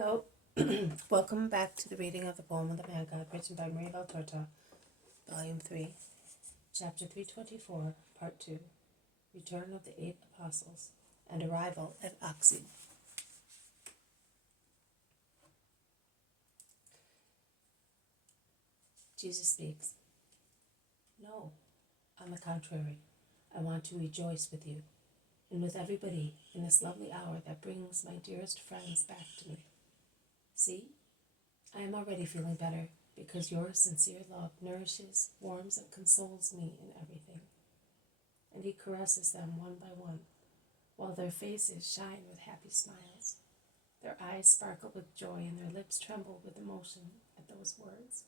Hello, welcome back to the reading of the poem of the Man God, written by Maria Valtorta, Volume 3, Chapter 324, Part 2, Return of the 8 Apostles, and Arrival at Achzib. Jesus speaks. No, on the contrary, I want to rejoice with you, and with everybody in this lovely hour that brings my dearest friends back to me. See, I am already feeling better, because your sincere love nourishes, warms, and consoles me in everything. And he caresses them one by one, while their faces shine with happy smiles. Their eyes sparkle with joy, and their lips tremble with emotion at those words.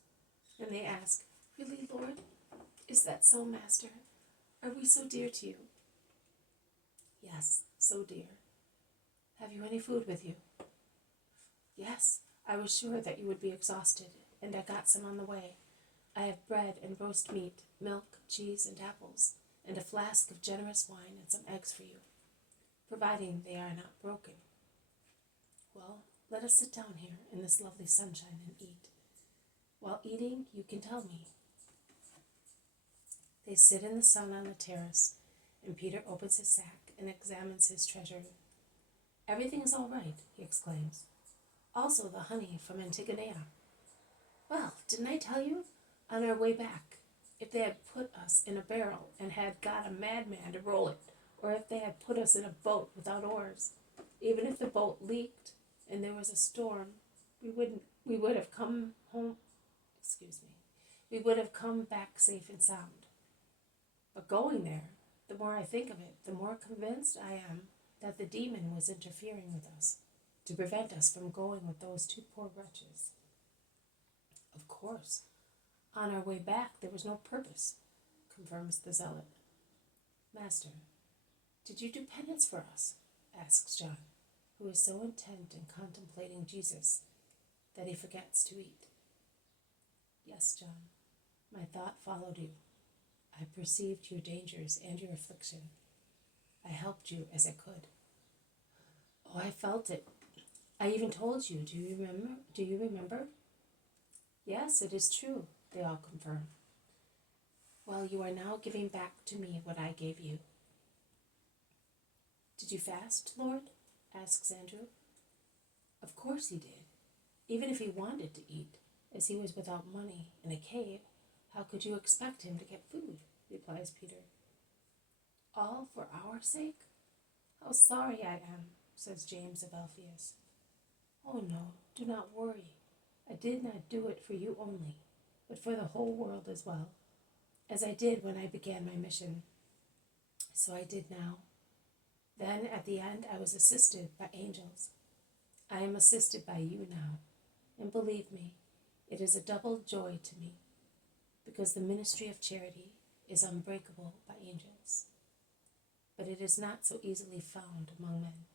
And they ask, "Really, Lord? Is that so, Master? Are we so dear to you?" "Yes, so dear. Have you any food with you?" "Yes, I was sure that you would be exhausted, and I got some on the way. I have bread and roast meat, milk, cheese, and apples, and a flask of generous wine and some eggs for you, providing they are not broken." "Well, let us sit down here in this lovely sunshine and eat. While eating, you can tell me." They sit in the sun on the terrace, and Peter opens his sack and examines his treasure. "Everything is all right," he exclaims. "Also the honey from Antigonish. Well, didn't I tell you? On our way back, if they had put us in a barrel and had got a madman to roll it, or if they had put us in a boat without oars, even if the boat leaked and there was a storm, we would have come home, we would have come back safe and sound. But going there, the more I think of it, the more convinced I am that the demon was interfering with us, to prevent us from going with those two poor wretches." "Of course, on our way back there was no purpose," confirms the zealot. "Master, did you do penance for us?" asks John, who is so intent in contemplating Jesus that he forgets to eat. "Yes, John, my thought followed you. I perceived your dangers and your affliction. I helped you as I could." "Oh, I felt it. I even told you. Do you remember?" "Yes, it is true," they all confirm. "Well, you are now giving back to me what I gave you." "Did you fast, Lord?" asks Andrew. "Of course he did. Even if he wanted to eat, as he was without money in a cave, how could you expect him to get food?" replies Peter. "All for our sake? How sorry I am," says James of Alphaeus. "Oh no, do not worry. I did not do it for you only, but for the whole world as well, as I did when I began my mission. So I did now. Then at the end I was assisted by angels. I am assisted by you now, and believe me, it is a double joy to me, because the ministry of charity is unbreakable by angels. But it is not so easily found among men.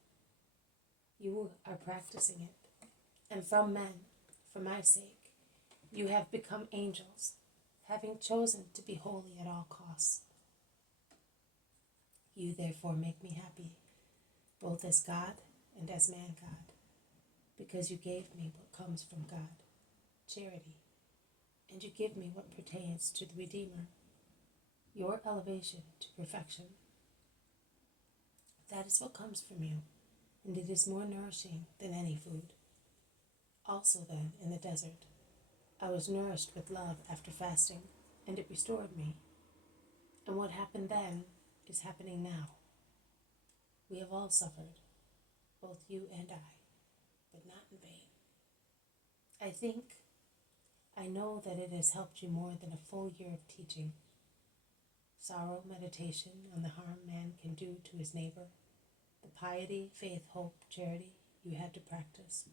You are practicing it, and from men, for my sake, you have become angels, having chosen to be holy at all costs. You therefore make me happy, both as God and as man God, because you gave me what comes from God, charity, and you give me what pertains to the Redeemer, your elevation to perfection. That is what comes from you, and it is more nourishing than any food. Also then, in the desert, I was nourished with love after fasting, and it restored me. And what happened then is happening now. We have all suffered, both you and I, but not in vain. I know that it has helped you more than a full year of teaching. Sorrow, meditation on the harm man can do to his neighbor, the piety, faith, hope, charity you had to practice,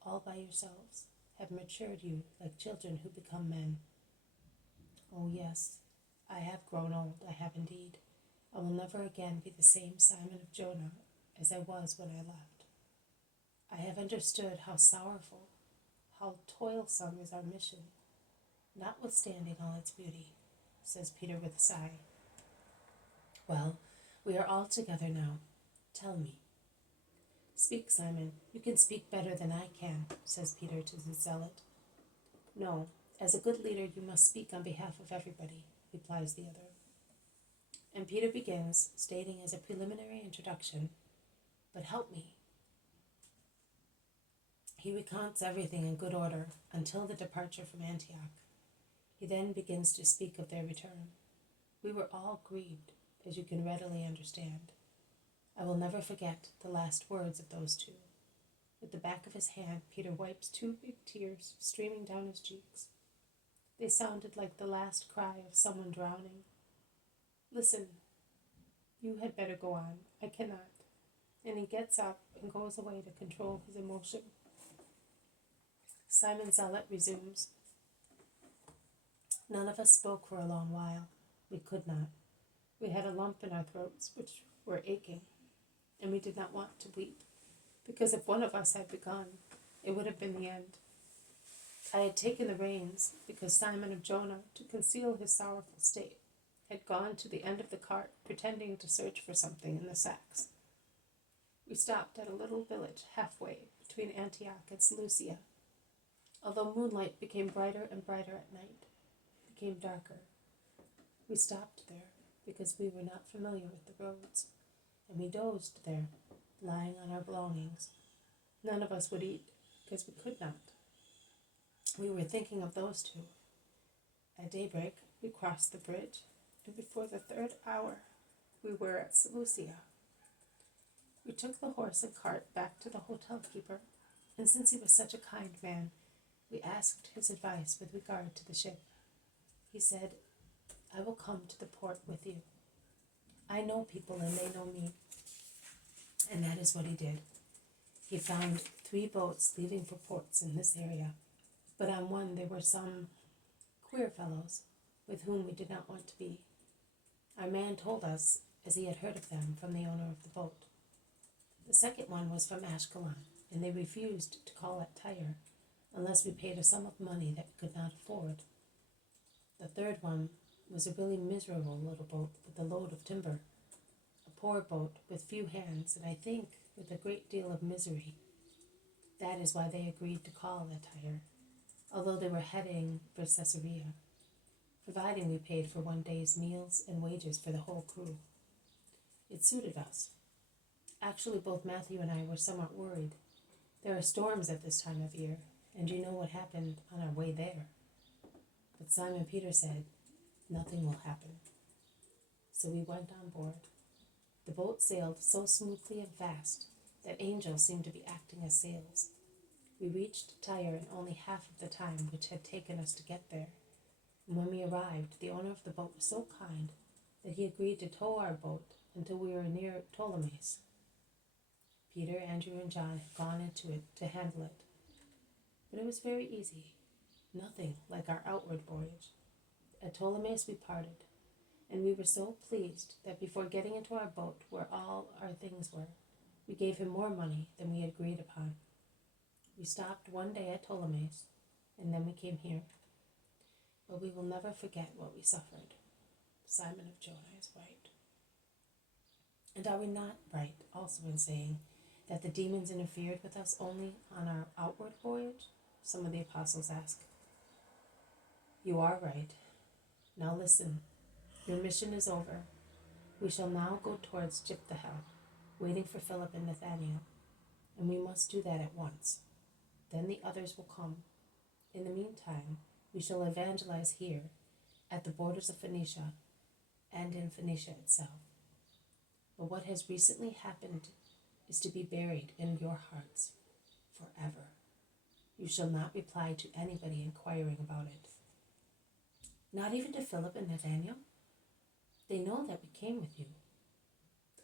all by yourselves, have matured you like children who become men. Oh yes, I have grown old, I have indeed. I will never again be the same Simon of Jonah as I was when I left. I have understood how sorrowful, how toilsome is our mission, notwithstanding all its beauty," says Peter with a sigh. "Well, we are all together now. Tell me, Speak, Simon. You can speak better than I can, says Peter to the zealot. No, as a good leader you must speak on behalf of everybody, replies the other. And Peter begins, stating as a preliminary introduction, but help me. He recounts everything in good order until the departure from Antioch. He then begins to speak of their return. We were all grieved, as you can readily understand. I will never forget the last words of those two. With the back of his hand, Peter wipes two big tears streaming down his cheeks. They sounded like the last cry of someone drowning. Listen, you had better go on. I cannot. And he gets up and goes away to control his emotion. Simon Zealot resumes. None of us spoke for a long while. We could not. We had a lump in our throats, which were aching, and we did not want to weep, because if one of us had begun, it would have been the end. I had taken the reins, because Simon of Jonah, to conceal his sorrowful state, had gone to the end of the cart, pretending to search for something in the sacks. We stopped at a little village halfway between Antioch and Seleucia. Although moonlight became brighter and brighter at night, it became darker. We stopped there because we were not familiar with the roads, and we dozed there, lying on our belongings. None of us would eat because we could not. We were thinking of those two. At daybreak, we crossed the bridge, and before the third hour, we were at Seleucia. We took the horse and cart back to the hotel keeper, and since he was such a kind man, we asked his advice with regard to the ship. He said, I will come to the port with you. I know people and they know me. And that is what he did. He found 3 boats leaving for ports in this area, but on one there were some queer fellows with whom we did not want to be. Our man told us, as he had heard of them from the owner of the boat. The second one was from Ashkelon, and they refused to call at Tyre unless we paid a sum of money that we could not afford. The third one was a really miserable little boat with a load of timber, a poor boat with few hands, and I think with a great deal of misery. That is why they agreed to call at Tyre, although they were heading for Caesarea, providing we paid for one day's meals and wages for the whole crew. It suited us. Actually, both Matthew and I were somewhat worried. There are storms at this time of year, and you know what happened on our way there. But Simon Peter said, nothing will happen. So we went on board. The boat sailed so smoothly and fast that angels seemed to be acting as sails. We reached Tyre in only half of the time which had taken us to get there. And when we arrived, the owner of the boat was so kind that he agreed to tow our boat until we were near Ptolemais. Peter, Andrew, and John had gone into it to handle it. But it was very easy, nothing like our outward voyage. At Ptolemais we parted, and we were so pleased that before getting into our boat where all our things were, we gave him more money than we had agreed upon. We stopped one day at Ptolemais, and then we came here. But we will never forget what we suffered. Simon of Jonah is right. And are we not right also in saying that the demons interfered with us only on our outward voyage? Some of the apostles ask. You are right. Now listen, your mission is over. We shall now go towards Jipthahel, waiting for Philip and Nathanael, and we must do that at once. Then the others will come. In the meantime, we shall evangelize here, at the borders of Phoenicia, and in Phoenicia itself. But what has recently happened is to be buried in your hearts forever. You shall not reply to anybody inquiring about it. Not even to Philip and Nathanael? They know that we came with you.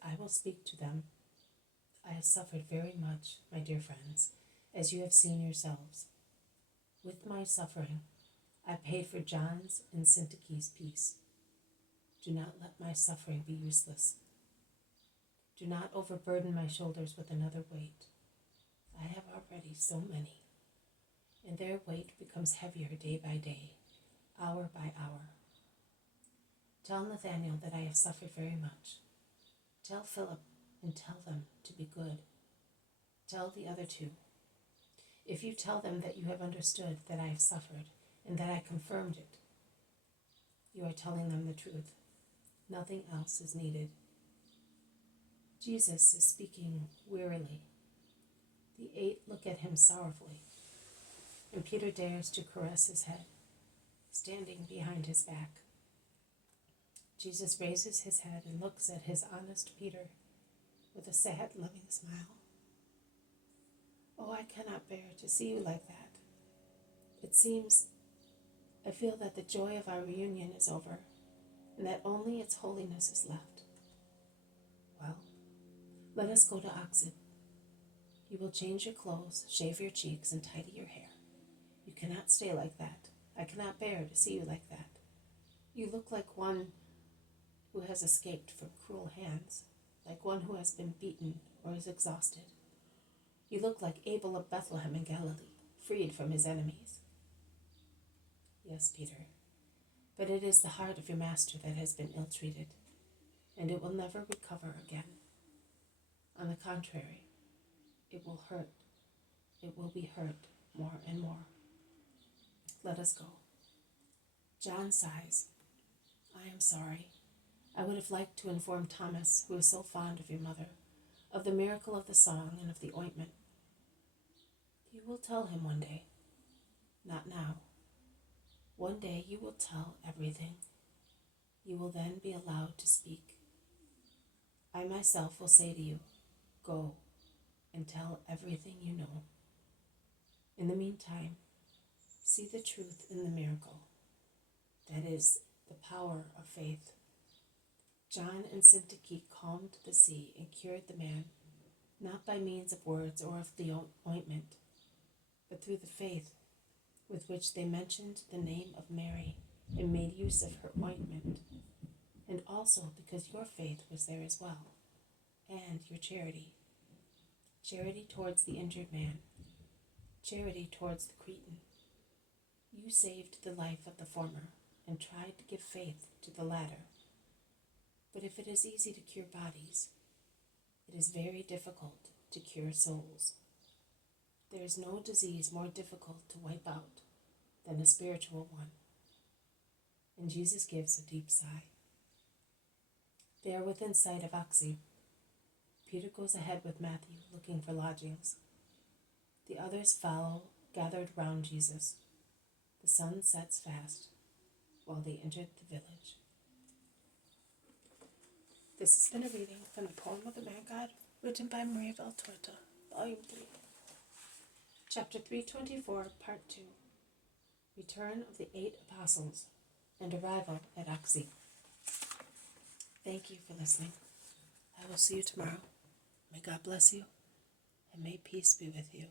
I will speak to them. I have suffered very much, my dear friends, as you have seen yourselves. With my suffering, I paid for John's and Syntyche's peace. Do not let my suffering be useless. Do not overburden my shoulders with another weight. I have already so many, and their weight becomes heavier day by day, hour by hour. Tell Nathanael that I have suffered very much. Tell Philip and tell them to be good. Tell the other two. If you tell them that you have understood that I have suffered and that I confirmed it, you are telling them the truth. Nothing else is needed. Jesus is speaking wearily. The 8 look at him sorrowfully, and Peter dares to caress his head, standing behind his back. Jesus raises his head and looks at his honest Peter with a sad, loving smile. Oh, I cannot bear to see you like that. It seems I feel that the joy of our reunion is over, and that only its holiness is left. Well, let us go to Achzib. You will change your clothes, shave your cheeks, and tidy your hair. You cannot stay like that. I cannot bear to see you like that. You look like one who has escaped from cruel hands, like one who has been beaten or is exhausted. You look like Abel of Bethlehem in Galilee, freed from his enemies. Yes, Peter, but it is the heart of your master that has been ill-treated, and it will never recover again. On the contrary, it will hurt. It will be hurt more and more. Let us go. John sighs. I am sorry. I would have liked to inform Thomas, who is so fond of your mother, of the miracle of the song and of the ointment. You will tell him one day. Not now. One day you will tell everything. You will then be allowed to speak. I myself will say to you, go and tell everything you know. In the meantime, see the truth in the miracle. That is the power of faith. John and Syntyche calmed the sea and cured the man, not by means of words or of the ointment, but through the faith with which they mentioned the name of Mary and made use of her ointment, and also because your faith was there as well, and your charity. Charity towards the injured man, charity towards the Cretan. You saved the life of the former and tried to give faith to the latter. But if it is easy to cure bodies, it is very difficult to cure souls. There is no disease more difficult to wipe out than a spiritual one. And Jesus gives a deep sigh. They are within sight of Achzib. Peter goes ahead with Matthew, looking for lodgings. The others follow, gathered round Jesus. The sun sets fast while they entered the village. This has been a reading from the poem of the Man God, written by Maria Valtorta, Volume 3. Chapter 324, Part 2. Return of the 8 Apostles and arrival at Achzib. Thank you for listening. I will see you tomorrow. May God bless you, and may peace be with you.